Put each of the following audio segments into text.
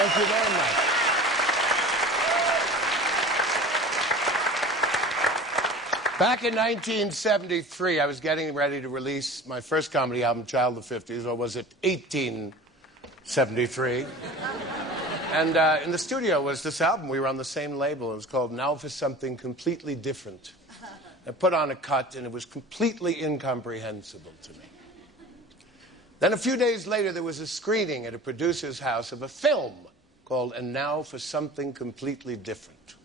Thank you very much. Back in 1973, I was getting ready to release my first comedy album, Child of the 50s, or was it 1873? And in the studio was this album. We were on the same label. It was called Now for Something Completely Different. I put on a cut, and it was completely incomprehensible to me. Then a few days later, there was a screening at a producer's house of a film called And Now for Something Completely Different.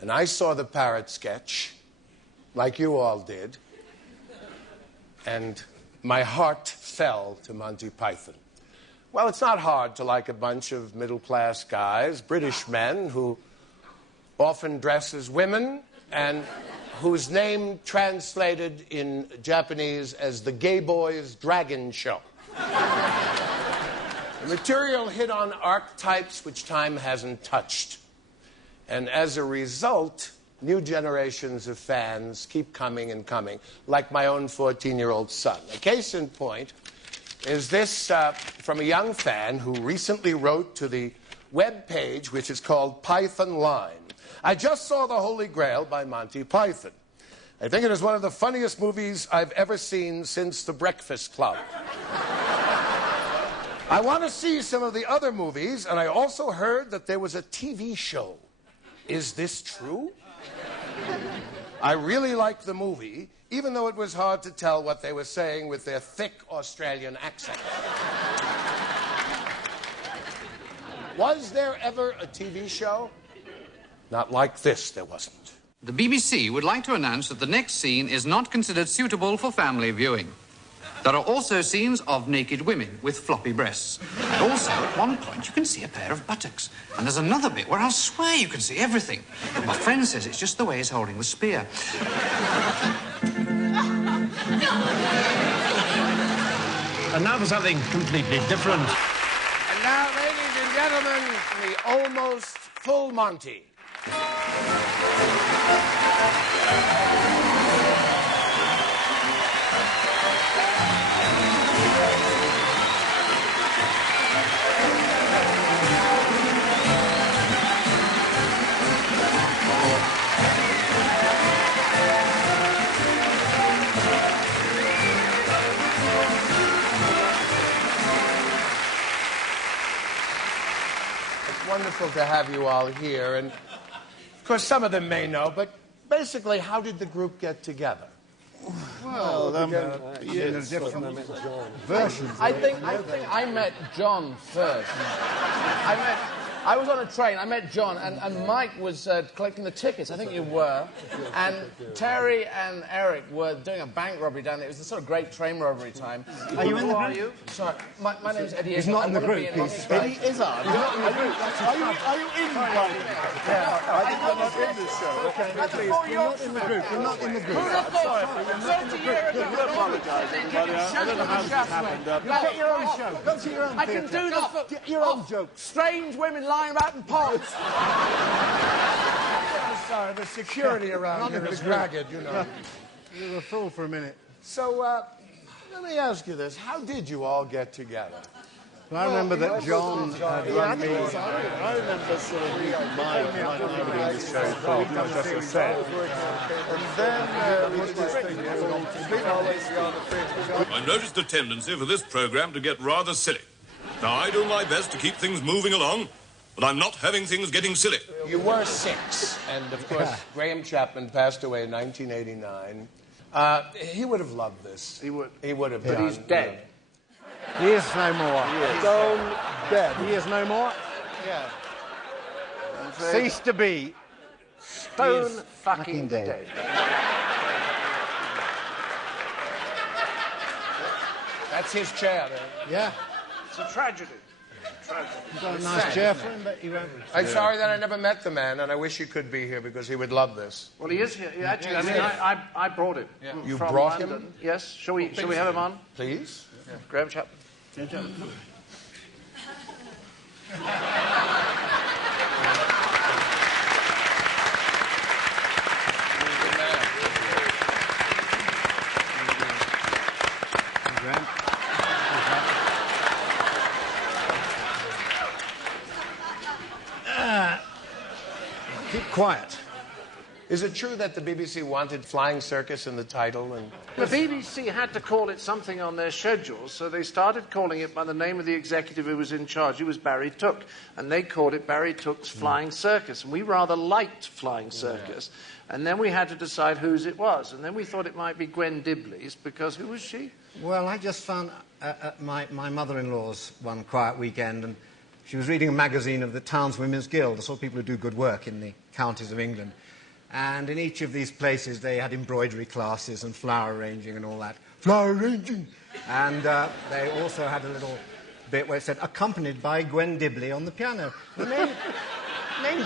And I saw the parrot sketch, like you all did, and my heart fell to Monty Python. Well, it's not hard to like a bunch of middle-class guys, British men, who often dress as women and whose name translated in Japanese as the Gay Boys Dragon Show. The material hit on archetypes which time hasn't touched. And as a result, new generations of fans keep coming and coming, like my own 14-year-old son. A case in point is this from a young fan who recently wrote to the web page, which is called Python Line. I just saw The Holy Grail by Monty Python. I think it is one of the funniest movies I've ever seen since The Breakfast Club. I want to see some of the other movies, and I also heard that there was a TV show. Is this true? I really liked the movie, even though it was hard to tell what they were saying with their thick Australian accent. Was there ever a TV show? Not like this, there wasn't. The BBC would like to announce that the next scene is not considered suitable for family viewing. There are also scenes of naked women with floppy breasts. And also, at one point, you can see a pair of buttocks. And there's another bit where I'll swear you can see everything. But my friend says it's just the way he's holding the spear. And now for something completely different. And now, ladies and gentlemen, the almost full Monty. Wonderful to have you all here, and of course some of them may know, but basically, how did the group get together? Well, yes, different versions. I think I met John first. I was on a train. I met John, and Mike was collecting the tickets. I think you were. And Terry and Eric were doing a bank robbery down there. It was the sort of great train robbery time. Are you in the group? Are you? Sorry, my name's Eddie. He's not in the group. Eddie Izzard. You're not in the group. Are you in the group? Yeah, I think I'm not in this show. Okay, please. You're not in the group. You're not in the group. Who'd have thought? 30 years ago. I don't know how this happened. Get your own show. Go to your own I can do that. Get your own jokes. Strange women lying about in pots. Sorry, the security around here is ragged, you know. You were a fool for a minute. So, let me ask you this. How did you all get together? Well, I remember that John had run me. I remember sort of meeting Mike doing this show for just a set. And then I noticed a tendency for this program to get rather silly. Now, I do my best to keep things moving along, but I'm not having things getting silly. You were 6, and of course, Graham Chapman passed away in 1989. He would have loved this. He would have. But he's dead. He is no more. Stone dead. He is no more. Yeah. Cease to be. Stone fucking dead. That's his chair there. Yeah. It's a tragedy. You got a nice chair for him, but he won't. I'm sorry that I never met the man, and I wish he could be here because he would love this. Well, he is here. Actually, I mean, I brought him. Yeah. You from brought London. him? Yes. Shall we have him on? Please. Yeah. Graham Chapman. quiet. Is it true that the BBC wanted Flying Circus in the title? And The BBC had to call it something on their schedule, so they started calling it by the name of the executive who was in charge. It was Barry Took, and they called it Barry Took's Flying Circus. And we rather liked Flying Circus. Yeah. And then we had to decide whose it was. And then we thought it might be Gwen Dibley's, because who was she? Well, I just found my mother-in-law's one quiet weekend, and she was reading a magazine of the Towns Women's Guild, the sort of people who do good work in the counties of England. And in each of these places, they had embroidery classes and flower arranging and all that. Flower arranging! And they also had a little bit where it said, accompanied by Gwen Dibley on the piano. The name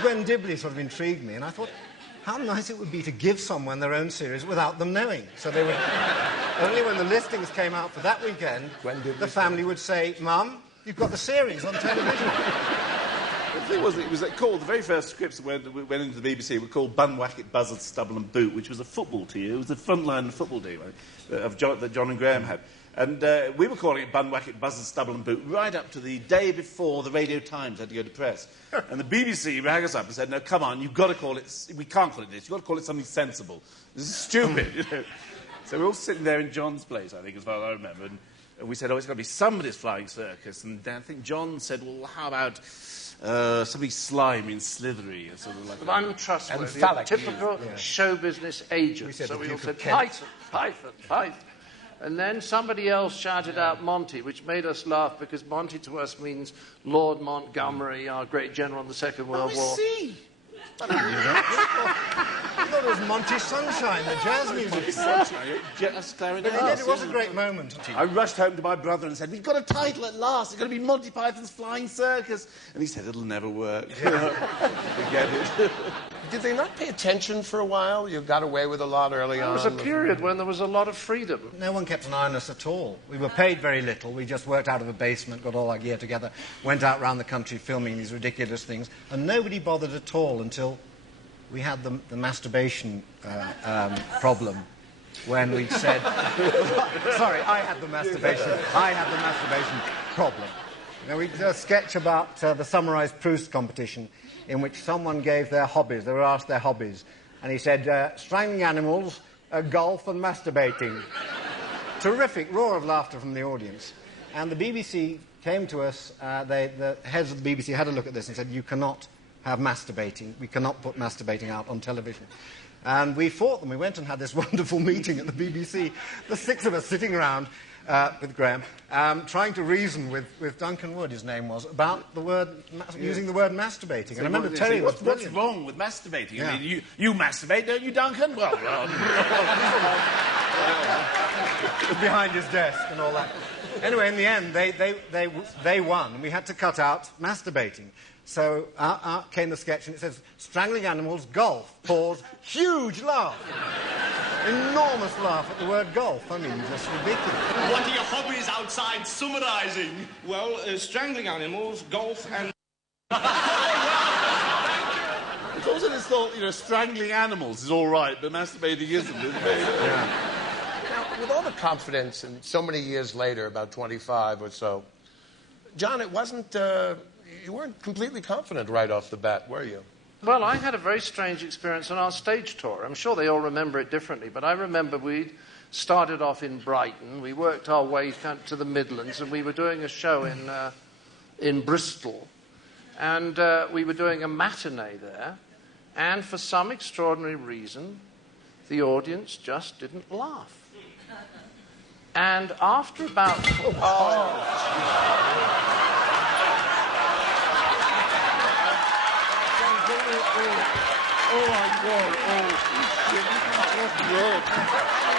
Gwen Dibley sort of intrigued me, and I thought, how nice it would be to give someone their own series without them knowing. So they would... Only when the listings came out for that weekend, the family would say, Mum, you've got the series on television. The thing was, it was called, the very first scripts that went into the BBC were called Bun, Wacket, Buzzard, Stubble and Boot, which was a football team. It was the front line of football team that John and Graham had. And we were calling it Bun, Wacket, Buzzard, Stubble and Boot right up to the day before the Radio Times had to go to press. And the BBC rang us up and said, no, come on, you've got to call it... We can't call it this. You've got to call it something sensible. This is stupid, you know. So we're all sitting there in John's place, I think, as far as I remember. And we said, oh, it's got to be somebody's Flying Circus. And I think John said, well, how about... something slimy and slithery, and sort of like untrustworthy, a typical show business agent. So we all said, Python, Python, Python. And then somebody else shouted out Monty, which made us laugh, because Monty to us means Lord Montgomery, our great general in the Second World War. I see. I thought it was Monty Sunshine, the jazz music. It was a great moment. I rushed home to my brother and said, we've got a title at last. It's going to be Monty Python's Flying Circus. And he said, it'll never work. Forget it. did they not pay attention for a while? You got away with a lot early on. There was a period when there was a lot of freedom. No one kept an eye on us at all. We were paid very little. We just worked out of a basement, got all our gear together, went out round the country filming these ridiculous things, and nobody bothered at all until we had the masturbation problem, when we said... Sorry, I had the masturbation problem. Now, we did a sketch about the summarised Proust competition, in which someone gave their hobbies. They were asked their hobbies. And he said, strangling animals, golf and masturbating. Terrific roar of laughter from the audience. And the BBC came to us, the heads of the BBC had a look at this and said, you cannot have masturbating. We cannot put masturbating out on television. And we fought them. We went and had this wonderful meeting at the BBC, the six of us sitting around with Graham, trying to reason with Duncan Wood, his name was, about the word, using the word masturbating. So and I remember telling what's wrong with masturbating? Yeah. I mean, you masturbate, don't you, Duncan? Well, behind his desk and all that. Anyway, in the end, they won, and we had to cut out masturbating. So out came the sketch, and it says, strangling animals, golf, pause, huge laugh. Enormous laugh at the word golf. I mean, just ridiculous. What are your hobbies outside summarising? Well, strangling animals, golf, and... It's also this thought, you know, strangling animals is all right, but masturbating isn't, isn't it? Yeah. Now, with all the confidence, and so many years later, about 25 or so, John, it wasn't... you weren't completely confident right off the bat, were you? Well, I had a very strange experience on our stage tour. I'm sure they all remember it differently, but I remember we started off in Brighton. We worked our way to the Midlands, and we were doing a show in Bristol. And we were doing a matinee there, and for some extraordinary reason, the audience just didn't laugh. And after about... Oh, my God. Oh, shit.